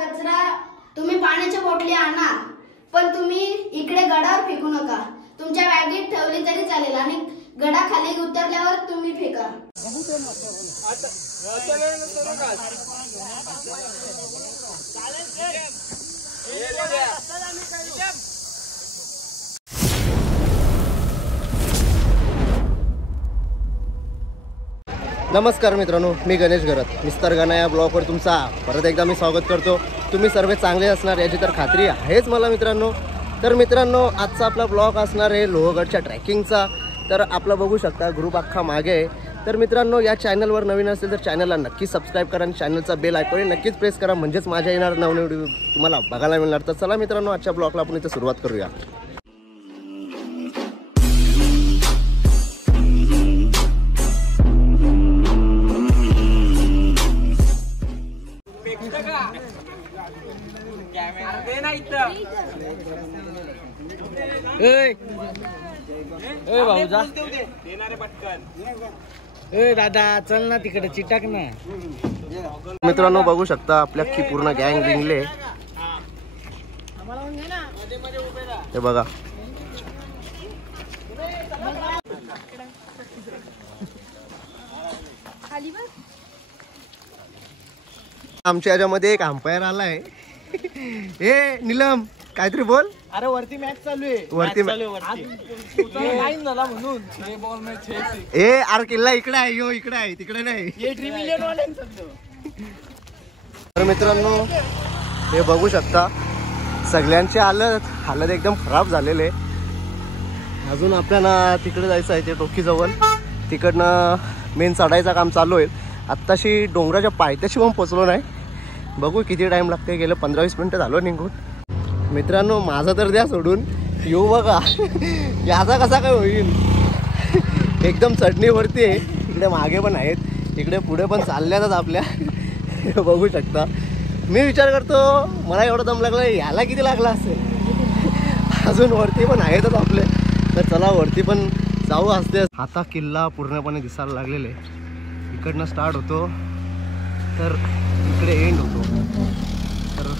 कचरा तुम्ही पाण्याच्या बाटली आणा, पण तुम्ही इकडे गडावर फेकू नका. तुमच्या बॅगेत ठेवली तरी चालेल आणि गडा खाली उतरल्यावर तुम्ही फेका. नमस्कार मित्रांनो, मी गणेश घरत मिस्टर गणा या ब्लॉगवर तुमचा परत एकदा मी स्वागत करतो. तुम्ही सर्व चांगले असणार याची तर खात्री आहेच मला मित्रांनो. तर मित्रांनो, आजचा आपला ब्लॉग असणार आहे लोहगडच्या ट्रॅकिंगचा. तर आपला बघू शकता ग्रुप अख्खा मागे आहे. तर मित्रांनो, या चॅनलवर नवीन असेल तर चॅनलला नक्की सबस्क्राईब करा आणि चॅनलचा बेल आयकॉन नक्कीच प्रेस करा, म्हणजेच माझ्या येणार नवीन व्हिडिओ तुम्हाला बघायला मिळणार. तर चला मित्रांनो, आजच्या ब्लॉगला आपण इथे सुरुवात करूया. दादा चल ना तिकडे चिटाक ना. मित्रांनो बघू शकता आपली अख्खी पूर्ण गँग रिंगले. हे बघा, आमच्या याच्यामध्ये एक अंपायर आलाय. ए निलम, काहीतरी बोल. अरे वरती मॅच चालू आहे. वरती टाइम झाला म्हणून ए अरे किल्ला इकडे आहे, यो इकडे आहे, तिकडे नाही. तर मित्रांनो हे बघू शकता सगळ्यांची हालत एकदम खराब झालेले. अजून आपल्याला तिकडे जायचं आहे, ते टोकीजवळ. तिकडनं मेन चढायचं काम चालू आहे. आत्ताशी डोंगराच्या पायथ्याशी पण पोचलो नाही. बघू किती टाइम लागते. गेलं 15-20 मिनटं झालो निघून. मित्रांनो माझा तर द्या सोडून, येऊ बघा याचा कसा काय होईल. एकदम चढणीवरती आहे. इकडे मागे पण आहेत, इकडे पुढे पण चालल्यातच आपल्या. बघू शकता. मी विचार करतो मला एवढा दम लागला, याला किती लागला असेल. अजून वरती पण आहेतच आपले. तर चला वरती पण जाऊ. असते आता किल्ला पूर्णपणे दिसायला लागलेले. इकडनं स्टार्ट होतो तर इकडे एंड होतो. तर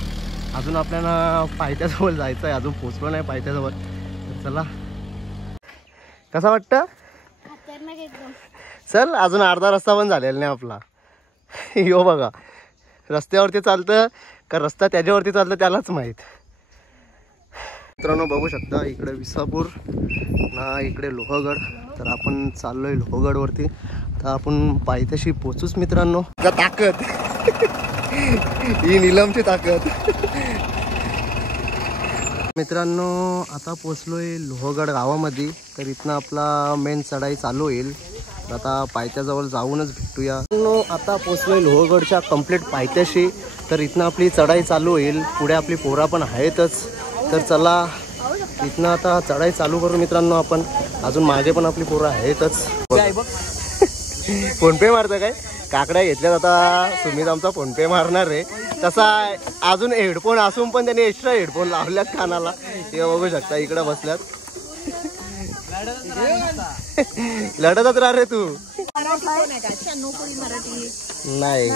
अजून आपल्याला पायथ्याजवळ जायचं आहे. अजून पोचलो नाही पायथ्याजवळ. तर चला, कसा वाटतं. चल, अजून अर्धा रस्ता पण झालेला नाही आपला. यो बघा, रस्त्यावरती चालतं का रस्ता त्याच्यावरती चालतं त्यालाच माहीत. मित्रांनो बघू शकता इकडे विसापूर ना, इकडे लोहगड. तर आपण चाललोय लोहगडवरती. तर आपण पायथ्याशी पोचूच मित्रांनो. ताकद ही निलमची ताकद. मित्रांनो आता पोचलोय लोहगड गावामध्ये. तर इथनं आपला मेन चढाई चालू होईल. आता पायथ्याजवळ जाऊनच भेटूया. आता पोचलोय लोहगडच्या कंप्लीट पायथ्याशी. तर इथनं आपली चढाई चालू होईल. पुढे आपली पोरा पण आहेतच. तर चला इथनं आता चढाई चालू करू मित्रांनो आपण. अजून मागे पण आपली पोरं आहेतच. फोनपे मारतं काय. काकड्या घेतल्यात. आता सुमित आमचा फोनपे मारणार आहे. तसा अजून हेडफोन असून पण त्याने एक्स्ट्रा हेडफोन लावल्यात कानाला. हे बघू शकता इकडे बसल्यात. लढतच राह रे तू. नाही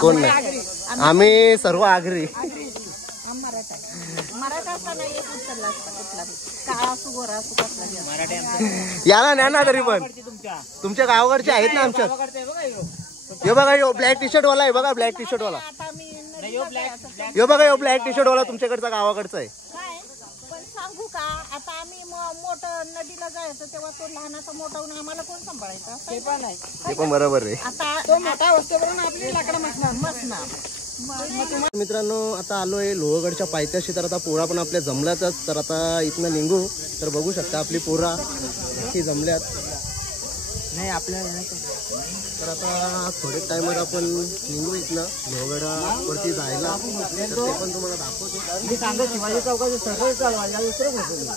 कोण नाही, आम्ही सर्व आगरी. याला न्या ना तरी पण तुमच्या गावाकडचे आहेत ना आमच्यात. हे बघा यो ब्लॅक टी शर्ट वाला आहे. बघा ब्लॅक टी शर्ट वाला. यो बघा यो ब्लॅक टी शर्ट वाला तुमच्याकडचा गावाकडचा आहे. सांगू का आता आम्ही मोठं नदीला जायचं तेव्हा तो लहानाचा मोठा होऊन आम्हाला कोण सांभाळायचं. ते पण आहे, ते पण बरोबर आहे. आता तो मोठा वस्तूवरून आपली लाकडं मसणार. मित्रांनो आता आलोय लोहगडच्या पायथ्याशी. तर आता पोरा पण आपल्या जमल्यातच. तर आता इथनं निघू. तर बघू शकता आपली पोरा नक्की जमल्यात. नाही आपल्याला. तर आता थोडे टाइमवर आपण निघू इथनं लोहगडावरती जायला. तर ते पण तुम्हाला दाखवतो. मी सांगतो शिवाजी चौकाचं सगळं चालवायला दुसरं होतं.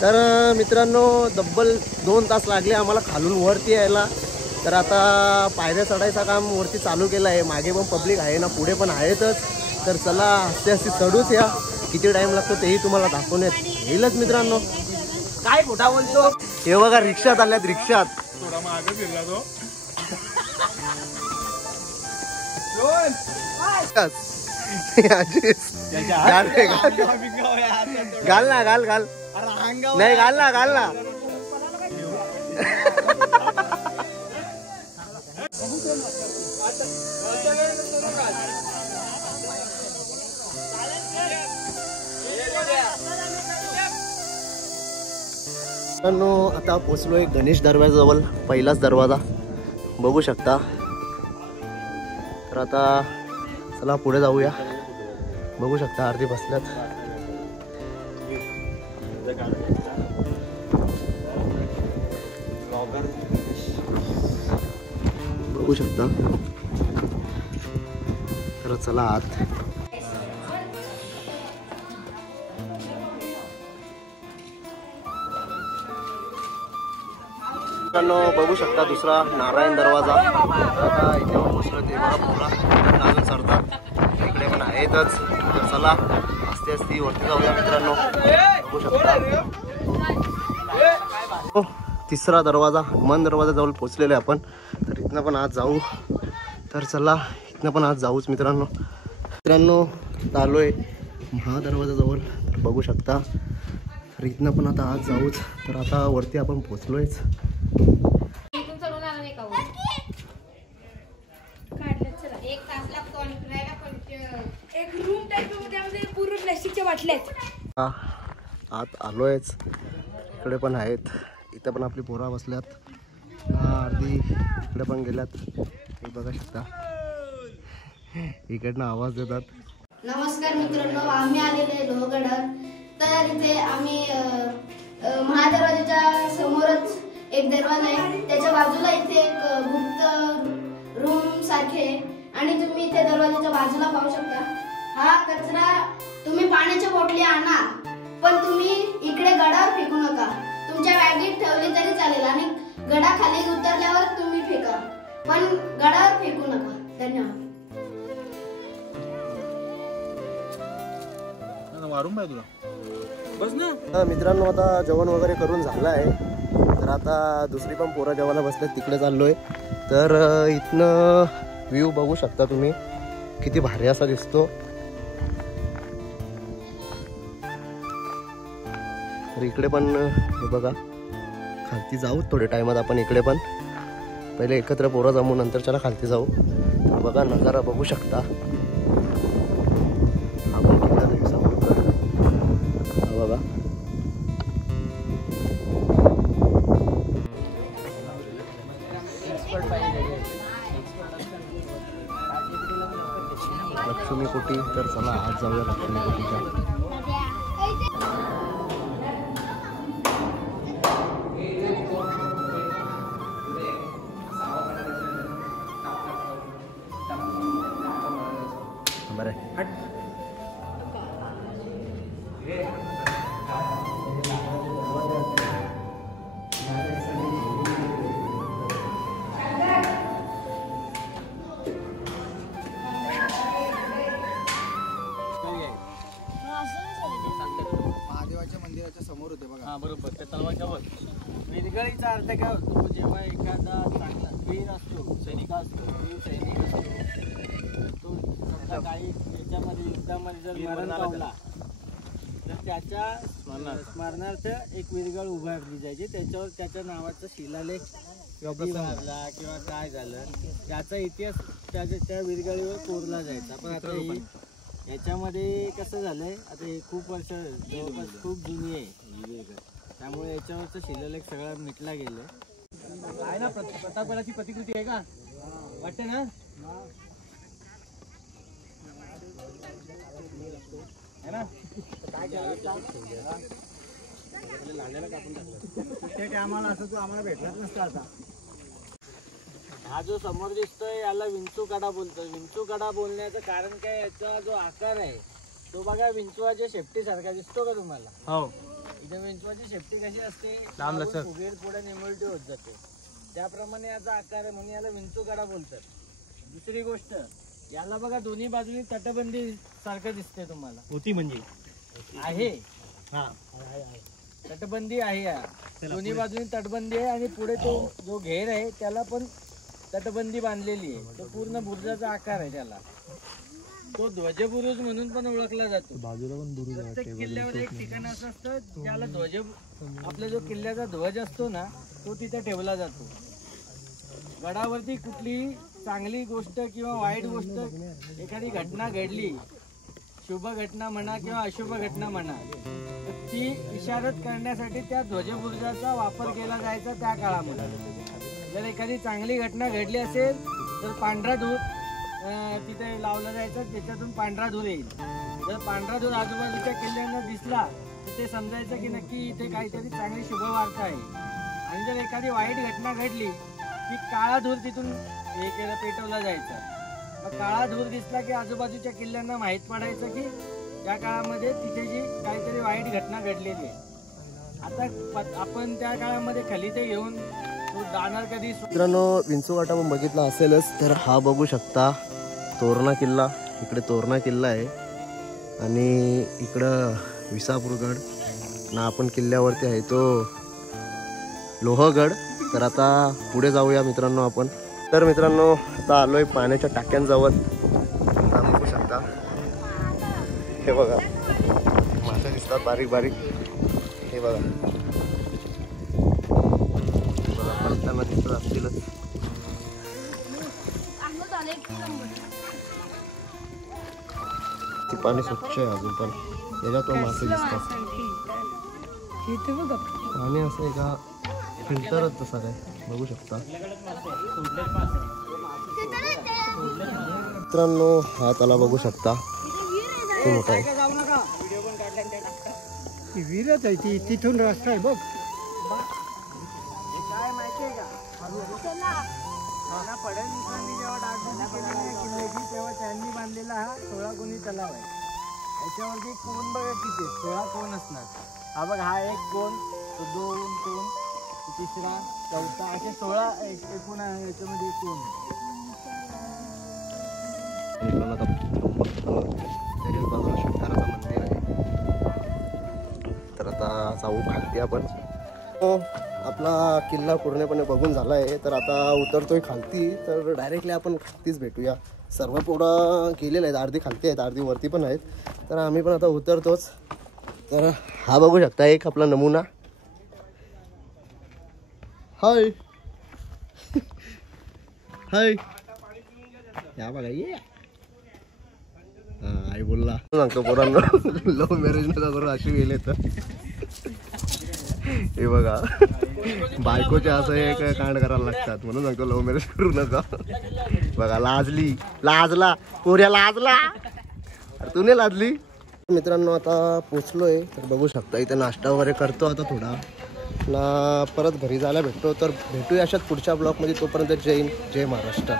तर मित्रांनो तब्बल 2 तास लागले आम्हाला खालून वरती यायला. तर आता पायऱ्या चढायचं काम वरती चालू केलं आहे. मागे पण पब्लिक आहे ना, पुढे पण आहेतच. तर चला हस्ते हस्ते चढूच या. किती टाइम लागतो तेही तुम्हाला दाखवण्यात येईलच मित्रांनो. काय खोटा बोलतो. हे बघा रिक्षात आल्यात, रिक्षात. थोडा मागे फिरला तो. घाल ना, घाल घाल. नाही घाल ना, घाल ना. आता पोचलोय गणेश दरवाजाजवळ, पहिलाच दरवाजा बघू शकता. तर आता चला पुढे जाऊया. बघू शकता आरती बसल्यात. बघू शकता. तर चला आत. बघू शकता दुसरा नारायण दरवाजा. आता इथे पोहोचलो ते बघा पुरा अजून चढतात, इकडे पण आहेतच. तर चला आस्ते आस्ते वरती जाऊया मित्रांनो. बघू शकता तिसरा दरवाजा हनुमान दरवाजा जवळ पोहोचलेले आपण. तर इथनं पण आज जाऊ. तर चला इथनं पण आज जाऊच मित्रांनो. आता आलोय महादरवाजाजवळ. तर बघू शकता. तर इथनं पण आता आज जाऊच. तर आता वरती आपण पोहोचलोयच. आत आलोयच. इकडे पण आहेत, इथं पण आपली पोरा बसल्यात. अर्धी इकडे पण गेल्यात, हे बघा शकता. इकडनं आवाज देतात. नमस्कार मित्रांनो, आम्ही आलेले लोहगडावर. तर इथे आम्ही महादरवाजाच्या समोरच एक दरवाजा आहे, त्याच्या बाजूला इथे एक गुप्त रूम सारखे आहे. आणि तुम्ही इथे दरवाजाच्या बाजूला पाहू शकता. हा कचरा तुम्ही पाण्याच्या बॉटली आणा, पण तुम्ही इकडे गडावर फेकू नका. तुमच्या बॅगेत ठेवली तरी चालेल आणि गडाखाली उतरल्यावर तुम्ही फेका, पण गडावर फेकू नका. धन्यवाद. बस ना मित्रांनो, आता जेवण वगैरे करून झालं आहे. तर आता दुसरी पण पोरं जेवायला बसल्यात, तिकडे चाललोय. तर इथनं व्ह्यू बघू शकता तुम्ही, किती भारी असा दिसतो. तर इकडे पण हे बघा, खालती जाऊ थोड्या टायमात आपण. इकडे पण पहिले एकत्र पोरं जमू, नंतर चला खालती जाऊ. तर बघा नजारा बघू शकता. आपण बघा लक्ष्मी कोटी. तर चला आज जाऊया लक्ष्मी कोटीच्या. महादेवाच्या मंदिराच्या समोर होते बघा. हा बरोबर, त्या तलवाच्या वर. विरगळीचा अर्थ काय होतो, जेव्हा एखादा चांगला वीर असतो, सैनिक असतो, वीर सैनिक असतो, तो समजा काही याच्यामध्ये युद्धामध्ये जर मरण पावला तर त्याच्या स्मरणार्थ एक विरगळ उभारली जायची. त्याच्यावर त्याच्या नावाचा शिलालेख मारला किंवा काय झालं याचा इतिहास त्या विरगळीवर कोरला जायचा. पण आता याच्यामध्ये कसं झालंय, आता हे खूप वर्ष जवळपास खूप जुनी आहे ही विरगळ, त्यामुळे याच्यावरचा शिलालेख सगळा मिटला गेलाय. आहे ना, प्रतापगडाची प्रतिकृती आहे का, वाटते ना. है ना, ते आम्हाला असं तो आम्हाला भेटलाच नसतं. आता हा जो समोर दिसतोय याला विंचूकडा बोलतो. विंचूकडा बोलण्याचं कारण काय, याचा जो आकार आहे तो बघा विंचवाच्या शेपटी सारखा दिसतो का तुम्हाला. हो, इथे विंचवाची शेपटी कशी असते, लांब लचक, फुगेर पुढे निमलटी होत जाते, त्याप्रमाणे याचा आकार आहे, म्हणून याला विंचूकडा बोलतात. दुसरी गोष्ट, याला बघा दोन्ही बाजूनी तटबंदी सारखं दिसते तुम्हाला. होती म्हणजे आहे, हा तटबंदी आहे या दोन्ही बाजूनी तटबंदी आहे आणि पुढे तो जो घेर आहे त्याला पण तटबंदी बांधलेली आहे. तो पूर्ण बुरुजाचा आकार आहे त्याला. तो ध्वजबुरुज म्हणून पण ओळखला जातो. प्रत्येक किल्ल्यावर एक ठिकाण असं असतं ज्याला ध्वज आपला जो किल्ल्याचा ध्वज असतो ना तो तिथे ठेवला जातो. गडावरती कुठलीही चांगली गोष्ट किंवा वाईट गोष्ट एखादी घटना घडली, शुभ घटना म्हणा किंवा अशुभ घटना म्हणा, तर ती इशारत करण्यासाठी त्या ध्वजबुरुजाचा वापर केला जायचा त्या काळामध्ये. जर एखादी चांगली घटना घडली असेल तर पांढरा धूर तिथे लावला जायचा, त्याच्यातून पांढरा धूर येईल. जर पांढरा धूर आजूबाजूच्या किल्ल्यांना दिसला तर ते समजायचं की नक्की इथे काहीतरी चांगली शुभ वार्ता आहे. आणि जर एखादी वाईट घटना घडली की काळा धूर तिथून हे केलं पेटवला जायचा. मग काळा धूर दिसला की आजूबाजूच्या किल्ल्यांना माहीत पडायचं की त्या काळामध्ये तिथे जी काहीतरी वाईट घटना घडलेली आहे. आता आपण त्या काळामध्ये खलिते घेऊन तो जाणार कधी. मित्रांनो विंचूकाटा पण बघितला असेलच तर हा बघू शकता तोरणा किल्ला. इकडे तोरणा किल्ला आहे आणि इकडं विसापूरगड ना आपण किल्ल्यावरती आहे तो लोहगड. तर आता पुढे जाऊया मित्रांनो आपण. तर मित्रांनो आता आलोय पाण्याच्या टाक्यांजवळ. बघू शकता हे बघा मासे दिसतात बारीक बारीक. हे बघा पडताना दिसत असतीलच. ती पाणी स्वच्छ आहे अजून पण त्याच्यातून मासे दिसतात. पाणी असं आहे का फिल्टरच तसा काय बघू शकता. मित्रांनो हा तलाव बघू शकता किती मोठा आहे. विहीरच आहे ती, तिथून रस्ता आहे बघ. काय माहितीये का फडणवीसांनी जेव्हा डागडुजी केली किल्ल्याची तेव्हा त्यांनी बांधलेला हा 16 कोणी तलाव आहे. याच्यावरती कोण बघा किती 16 कोण असणार. हा बघ हा एक कोण, तो 2 कोण, तिसरा, चौथा असे 16 एकूण याच्यामध्ये कोण. शंकराचं मंदिर आहे. तर आता जाऊ खालती आपण. आपला किल्ला पूर्णपणे बघून झाला आहे तर आता उतरतोय खालती. तर डायरेक्टली आपण खालतीच भेटूया. सर्व पोडा गेलेले आहेत, अर्धी खालती आहेत अर्धी वरती पण आहेत. तर आम्ही पण आता उतरतोच. तर हा बघू शकता एक आपला नमुना. हाय हाय या बघा ये. हा आई बोलला सांगतो पोरांना लव्ह मॅरेज नका करू अशी गेले तर. हे बघा बायकोचे असं एक कांड करायला लागतात म्हणून सांगतो लव्ह मॅरेज करू नका. बघा लाजली, लाजला पोऱ्या लाजला. तू नाही लाजली. मित्रांनो आता पोचलोय तर बघू शकता इथे नाश्ता वगैरे करतो आता थोडा ना परत घरी जायला भेटतो. तर भेटूया अशात पुढच्या ब्लॉगमध्ये. तोपर्यंत जय हिंद जय महाराष्ट्र.